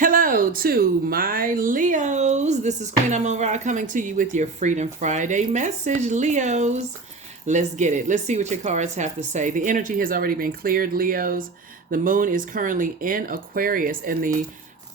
Hello to my Leos. This is Queen Amun Ra coming to you with your Freedom Friday message, Leos. Let's get it. Let's see what your cards have to say. The energy has already been cleared, Leos. The moon is currently in Aquarius, and the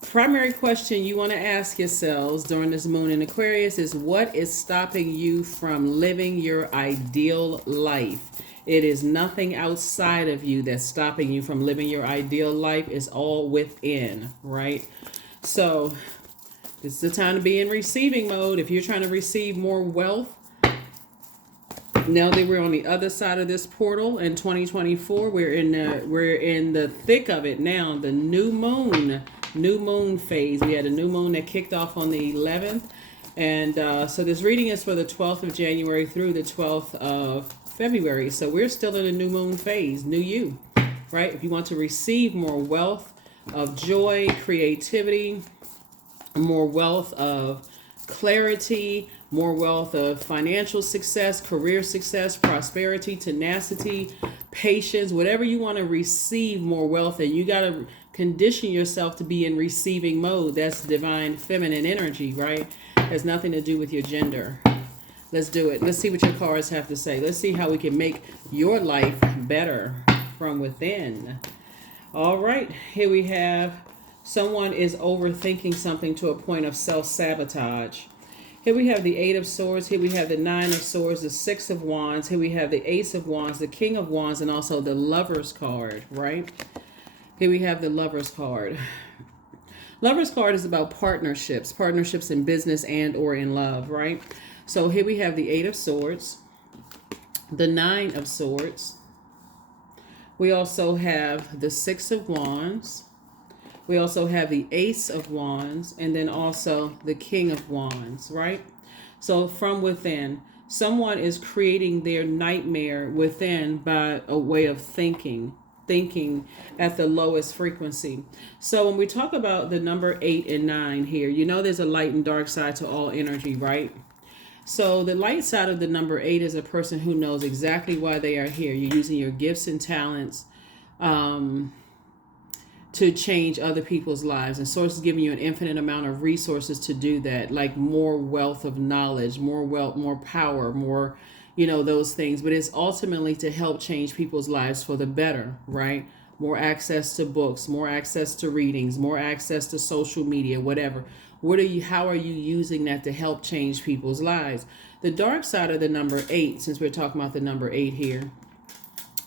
primary question you want to ask yourselves during this moon in Aquarius is, what is stopping you from living your ideal life? It is nothing outside of you that's stopping you from living your ideal life. It's all within, right? So this is the time to be in receiving mode. If you're trying to receive more wealth, now that we're on the other side of this portal in 2024, we're in the thick of it now. The new moon phase. We had a new moon that kicked off on the 11th, and so this reading is for the 12th of January through the 12th of February. So we're still in a new moon phase, new you, right? If you want to receive more wealth of joy, creativity, more wealth of clarity, more wealth of financial success, career success, prosperity, tenacity, patience, whatever you want to receive more wealth, and you got to condition yourself to be in receiving mode. That's divine feminine energy, right? Has nothing to do with your gender. Let's do it. Let's see what your cards have to say. Let's see how we can make your life better from within. All right, here we have someone is overthinking something to a point of self-sabotage. Here we have the Eight of Swords. Here we have the Nine of Swords, the Six of Wands. Here we have the Ace of Wands, the King of Wands, and also the Lover's card, right? Here we have the Lover's card. Lover's card is about partnerships in business and or in love, right? So here we have the Eight of Swords, the Nine of Swords. We also have the Six of Wands. We also have the Ace of Wands, and then also the King of Wands, right? So from within, someone is creating their nightmare within by a way of thinking at the lowest frequency. So when we talk about the number 8 and 9 here, you know there's a light and dark side to all energy, right? So the light side of the number 8 is a person who knows exactly why they are here. You're using your gifts and talents to change other people's lives. And Source is giving you an infinite amount of resources to do that, like more wealth of knowledge, more wealth, more power, more, those things. But it's ultimately to help change people's lives for the better, right? More access to books, more access to readings, more access to social media, whatever. How are you using that to help change people's lives? The dark side of the number 8, since we're talking about the number 8 here,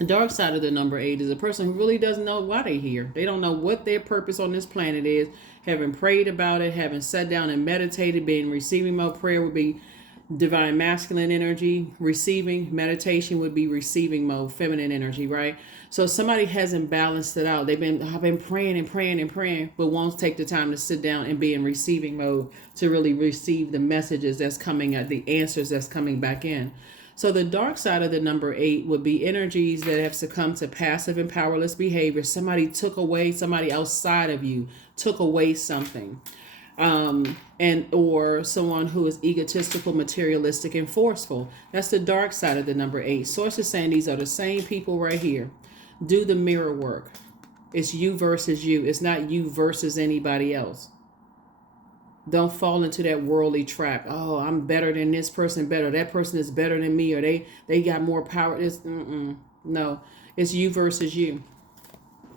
the dark side of the number 8 is a person who really doesn't know why they're here. They don't know what their purpose on this planet is. Haven't prayed about it, haven't sat down and meditated, been receiving mode. Prayer would be divine masculine energy. Receiving meditation would be receiving mode, feminine energy, right? So somebody hasn't balanced it out. I've been praying and praying and praying, but won't take the time to sit down and be in receiving mode to really receive the messages that's coming out, the answers that's coming back in. So the dark side of the number 8 would be energies that have succumbed to passive and powerless behavior. Somebody outside of you took away something. Or someone who is egotistical, materialistic, and forceful. That's the dark side of the number 8. Source is saying these are the same people right here. Do the mirror work. It's you versus you. It's not you versus anybody else. Don't fall into that worldly trap. Oh, I'm better than this person, that person is better than me, or they got more power. No, it's you versus you.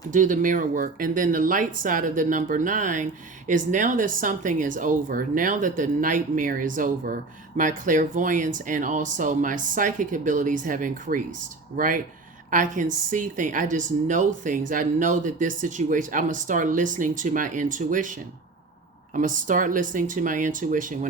Do the mirror work. And then the light side of the number 9 is, now that something is over, now that the nightmare is over, my clairvoyance and also my psychic abilities have increased, right? I can see things. I just know things. I know that this situation, I'm going to start listening to my intuition. When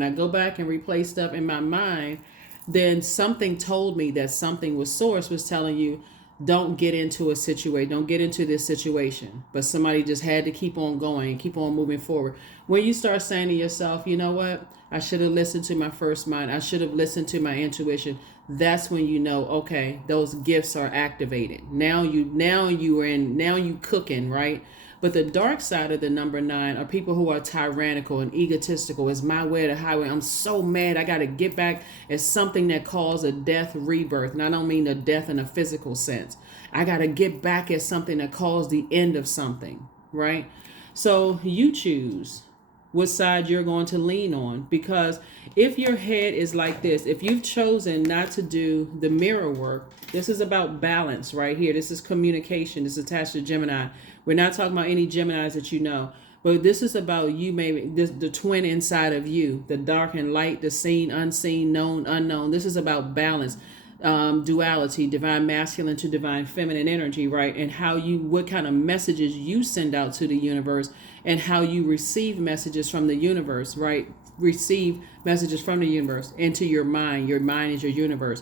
I go back and replay stuff in my mind, then something told me that something was Source was telling you, don't get into this situation. But somebody just had to keep on going, keep on moving forward. When you start saying to yourself, you know what? I should have listened to my first mind. I should have listened to my intuition. That's when you know, okay, those gifts are activated. Now you cooking, right? But the dark side of the number 9 are people who are tyrannical and egotistical. It's my way or the highway. I'm so mad. I got to get back at something that caused a death rebirth. And I don't mean a death in a physical sense. I got to get back at something that caused the end of something, right? So you choose what side you're going to lean on, because if your head is like this, if you've chosen not to do the mirror work, this is about balance right here. This is communication. This is attached to Gemini. We're not talking about any Geminis that you know, but this is about you, maybe this, the twin inside of you, the dark and light, the seen, unseen, known, unknown. This is about balance, duality, divine masculine to divine feminine energy, right? And how you, what kind of messages you send out to the universe, and how you receive messages from the universe, right? Receive messages from the universe into your mind. Your mind is your universe.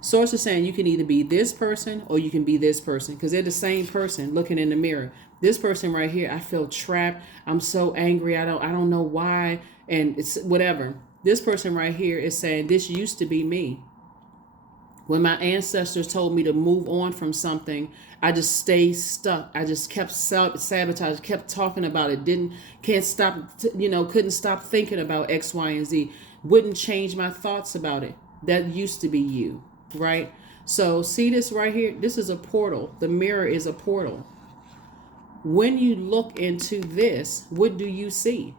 Source is saying you can either be this person or you can be this person, because they're the same person looking in the mirror. This person right here, I feel trapped. I'm so angry. I don't know why. And it's whatever. This person right here is saying, this used to be me. When my ancestors told me to move on from something, I just stayed stuck. I just kept sabotage, kept talking about it. Couldn't stop thinking about X, Y, and Z. Wouldn't change my thoughts about it. That used to be you, right? So see this right here? This is a portal. The mirror is a portal. When you look into this, what do you see?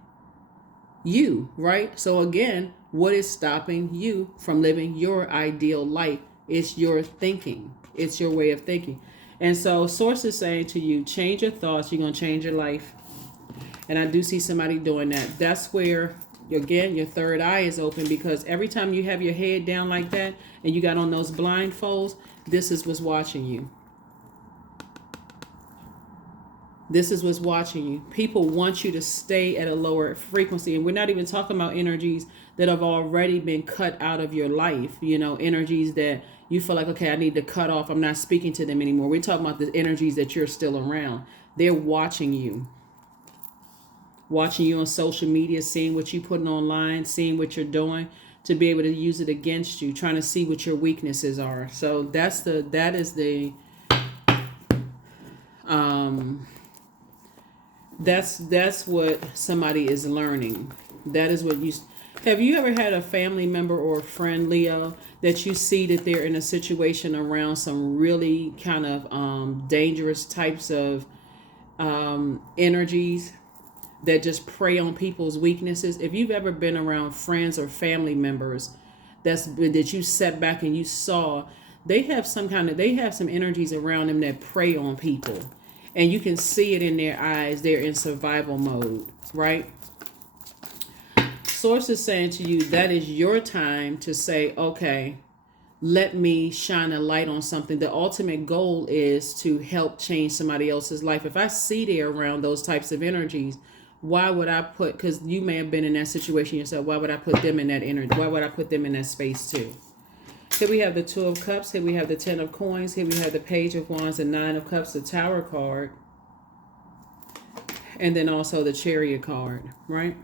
You, right? So again, what is stopping you from living your ideal life? It's your thinking. It's your way of thinking. And so Source is saying to you, change your thoughts. You're going to change your life. And I do see somebody doing that. That's where, again, your third eye is open, because every time you have your head down like that and you got on those blindfolds, this is what's watching you. This is what's watching you. People want you to stay at a lower frequency. And we're not even talking about energies that have already been cut out of your life. You know, energies that you feel like, okay, I need to cut off. I'm not speaking to them anymore. We're talking about the energies that you're still around. They're watching you. Watching you on social media, seeing what you're putting online, seeing what you're doing, to be able to use it against you, trying to see what your weaknesses are. So that's what somebody is learning. That is what you. Have you ever had a family member or a friend, Leo, that you see that they're in a situation around some really kind of dangerous types of energies that just prey on people's weaknesses? If you've ever been around friends or family members that you sat back and you saw, they have some energies around them that prey on people. And you can see it in their eyes. They're in survival mode, right? Source is saying to you, that is your time to say, okay, let me shine a light on something. The ultimate goal is to help change somebody else's life. If I see they're around those types of energies, why would I because you may have been in that situation yourself, why would I put them in that energy? Why would I put them in that space too? Here we have the Two of Cups. Here we have the Ten of Coins. Here we have the Page of Wands, the Nine of Cups, the Tower card. And then also the Chariot card, right?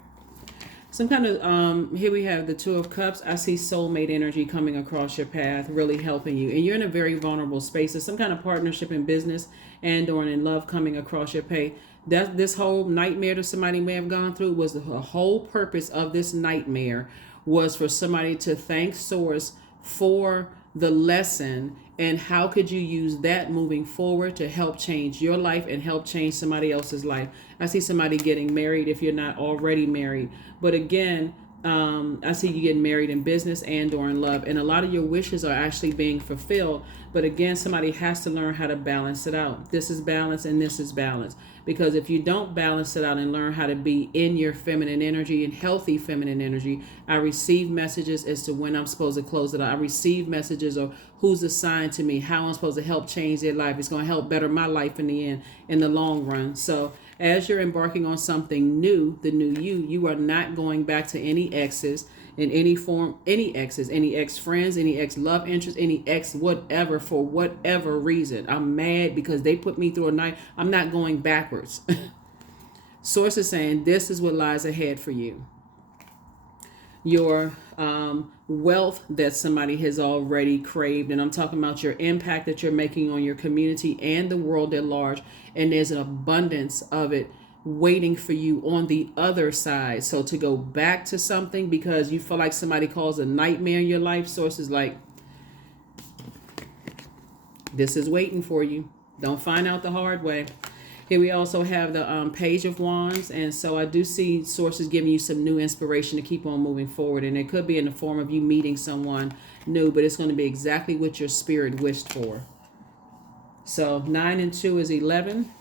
Some kind of, here we have the Two of Cups. I see soulmate energy coming across your path, really helping you. And you're in a very vulnerable space. There's some kind of partnership in business and or in love coming across your path. This whole nightmare that somebody may have gone through was the whole purpose of this nightmare was for somebody to thank Source for the lesson, and how could you use that moving forward to help change your life and help change somebody else's life. I see somebody getting married if you're not already married. But again, I see you getting married in business and or in love, and a lot of your wishes are actually being fulfilled. But again, somebody has to learn how to balance it out. This is balance and this is balance. Because if you don't balance it out and learn how to be in your feminine energy and healthy feminine energy, I receive messages as to when I'm supposed to close it out. I receive messages of who's assigned to me, how I'm supposed to help change their life. It's going to help better my life in the end, in the long run. So as you're embarking on something new, the new you are not going back to any exes in any form, any exes, any ex-friends, any ex-love interests, any ex whatever, for whatever reason. I'm mad because they put me through a night. I'm not going backwards. Source is saying this is what lies ahead for you. Your wealth that somebody has already craved. And I'm talking about your impact that you're making on your community and the world at large. And there's an abundance of it waiting for you on the other side. So to go back to something because you feel like somebody calls a nightmare in your life, Source is like, this is waiting for you. Don't find out the hard way. Here we also have the Page of Wands. And so I do see sources giving you some new inspiration to keep on moving forward. And it could be in the form of you meeting someone new, but it's going to be exactly what your spirit wished for. So 9 and 2 is 11.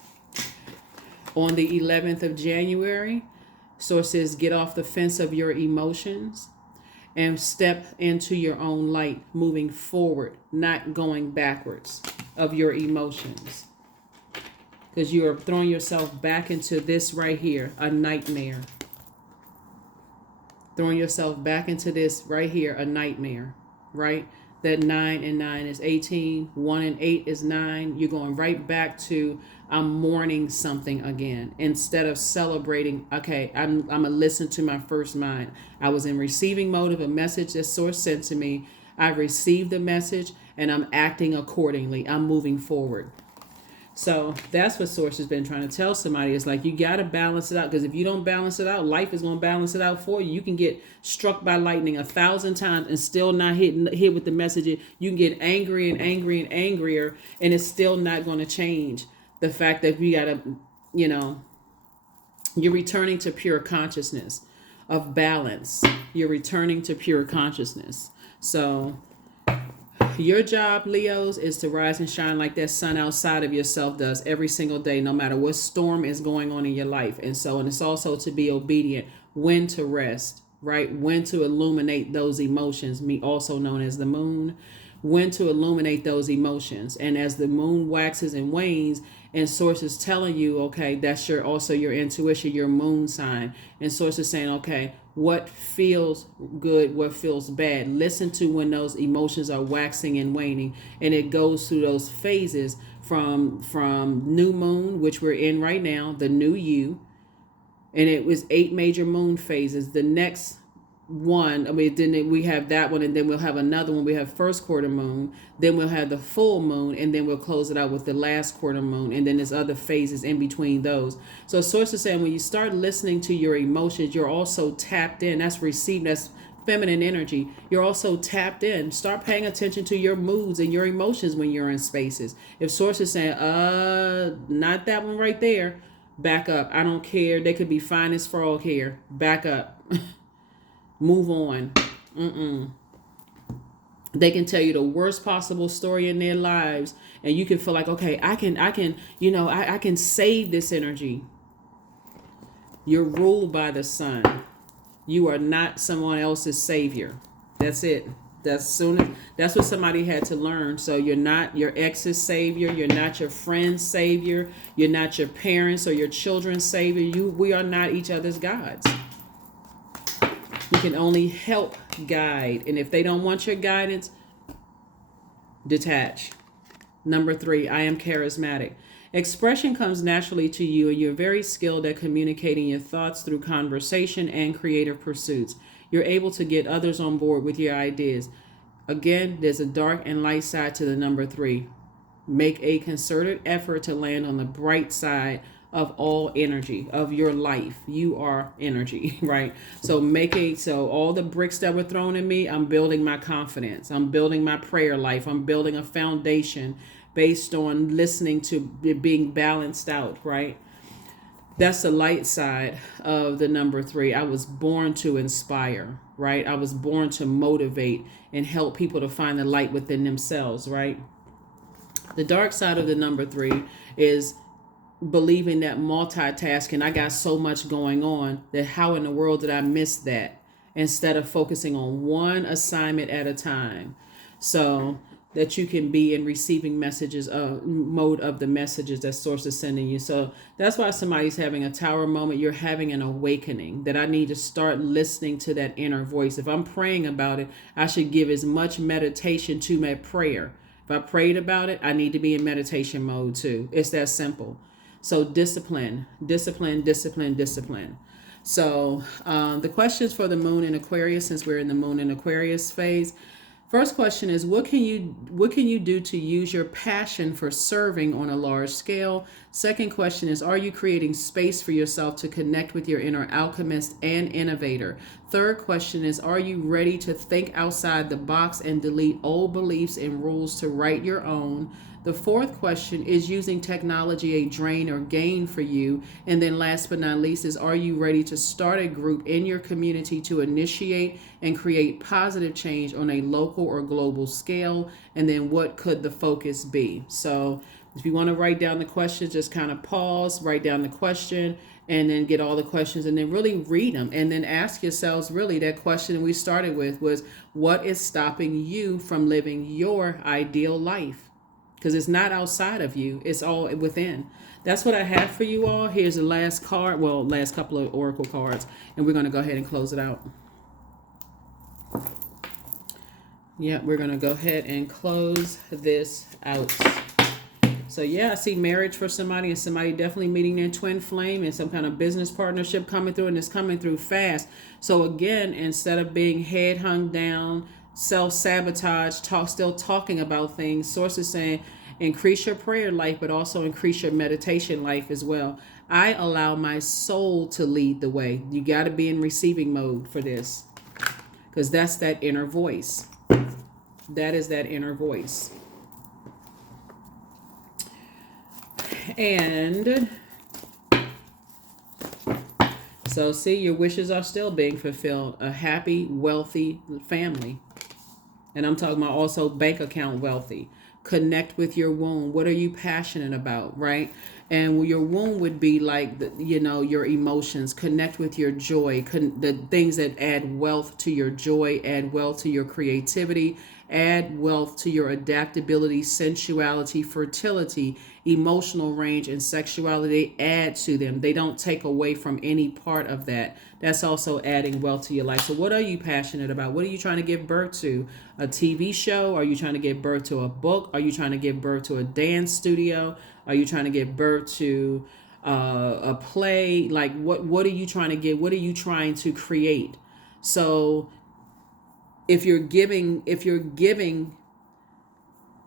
On the 11th of January, sources get off the fence of your emotions and step into your own light, moving forward, not going backwards of your emotions. Because you are throwing yourself back into this right here, a nightmare. Throwing yourself back into this right here, a nightmare, right? That 9 and 9 is 18. 1 and 8 is 9. You're going right back to I'm mourning something again. Instead of celebrating, okay, I'm going to listen to my first mind. I was in receiving mode of a message that source sent to me. I received the message and I'm acting accordingly. I'm moving forward. So that's what source has been trying to tell somebody. It's like you got to balance it out, because if you don't balance it out, life is going to balance it out for you. You can get struck by lightning 1,000 times and still not hit with the message. You can get angry and angry and angrier, and it's still not going to change the fact that you got to, you're returning to pure consciousness of balance. You're returning to pure consciousness. So your job, Leos, is to rise and shine like that sun outside of yourself does every single day, no matter what storm is going on in your life. And it's also to be obedient, when to rest, right? When to illuminate those emotions, also known as the moon, when to illuminate those emotions. And as the moon waxes and wanes, and source is telling you, okay, that's also your intuition, your moon sign. And source is saying, okay, what feels good, what feels bad. Listen to when those emotions are waxing and waning. And it goes through those phases from new moon, which we're in right now, the new you. And it was 8 major moon phases. The next one, then we have that one, and then we'll have another one. We have first quarter moon, then we'll have the full moon, and then we'll close it out with the last quarter moon, and then there's other phases in between those. So source is saying when you start listening to your emotions, you're also tapped in. That's receiving, that's feminine energy. You're also tapped in. Start paying attention to your moods and your emotions when you're in spaces. If source is saying, not that one right there, back up. I don't care. They could be fine as frog here. Back up. Move on. They can tell you the worst possible story in their lives, and you can feel like, okay, I can save this energy. You're ruled by the sun. You are not someone else's savior. That's it. That's what somebody had to learn. So you're not your ex's savior. You're not your friend's savior. You're not your parents or your children's savior. We are not each other's gods. You can only help guide. And if they don't want your guidance, detach. Number 3, I am charismatic. Expression comes naturally to you, and you're very skilled at communicating your thoughts through conversation and creative pursuits. You're able to get others on board with your ideas. Again, there's a dark and light side to the number 3. Make a concerted effort to land on the bright side of all energy of your life. You are energy, right? So all the bricks that were thrown at me, I'm building my confidence. I'm building my prayer life. I'm building a foundation based on listening to being balanced out, right? That's the light side of the number 3. I was born to inspire, right? I was born to motivate and help people to find the light within themselves, right? The dark side of the number 3 is believing that multitasking, I got so much going on that how in the world did I miss that, instead of focusing on one assignment at a time, so that you can be in receiving messages mode of the messages that source is sending you. So that's why somebody's having a tower moment. You're having an awakening that I need to start listening to that inner voice. If I'm praying about it, I should give as much meditation to my prayer. If I prayed about it, I need to be in meditation mode too. It's that simple. So discipline. So the questions for the moon in Aquarius, since we're in the moon in Aquarius phase. First question is, what can you do to use your passion for serving on a large scale? Second question is, are you creating space for yourself to connect with your inner alchemist and innovator? Third question is, are you ready to think outside the box and delete old beliefs and rules to write your own? The fourth question is using technology a drain or gain for you? And then last but not least is, are you ready to start a group in your community to initiate and create positive change on a local or global scale? And then what could the focus be? So if you want to write down the question, just kind of pause, write down the question, and then get all the questions and then really read them. And then ask yourselves, really, that question we started with was, what is stopping you from living your ideal life? Because it's not outside of you, it's all within. That's what I have for you all. Here's the last card, well, last couple of oracle cards, and we're going to go ahead and close it out. Yeah, we're going to go ahead and close this out. So yeah, I see marriage for somebody, and somebody definitely meeting their twin flame and some kind of business partnership coming through, and it's coming through fast. So again, instead of being head hung down, self-sabotage, still talking about things, source is saying increase your prayer life, but also increase your meditation life as well. I allow my soul to lead the way. You got to be in receiving mode for this, because that's that inner voice. That is that inner voice. And so see, your wishes are still being fulfilled. A happy, wealthy family. And I'm talking about also bank account wealthy. Connect with your womb. What are you passionate about, right? And your womb would be like, your emotions. Connect with your joy. The things that add wealth to your joy, add wealth to your creativity, add wealth to your adaptability, sensuality, fertility, emotional range, and sexuality. Add to them. They don't take away from any part of that. That's also adding wealth to your life. So what are you passionate about? What are you trying to give birth to? A TV show? Are you trying to give birth to a book? Are you trying to give birth to a dance studio? Are you trying to give birth to a play? Like what are you trying to give? What are you trying to create? So if you're giving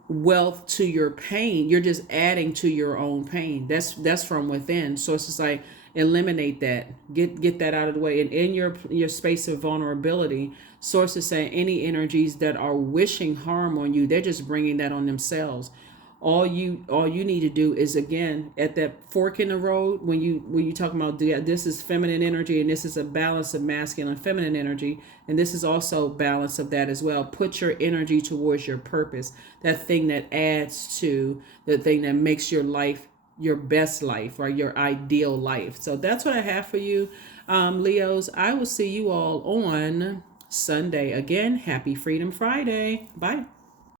wealth to your pain, you're just adding to your own pain. That's from within. So it's just like, eliminate that, get that out of the way. And in your space of vulnerability, source is saying any energies that are wishing harm on you, they're just bringing that on themselves. All you need to do is, again, at that fork in the road, when you talk about this is feminine energy and this is a balance of masculine and feminine energy, and this is also balance of that as well. Put your energy towards your purpose, that thing that adds to the thing that makes your life your best life or your ideal life. So that's what I have for you, Leos. I will see you all on Sunday. Again, happy Freedom Friday. Bye.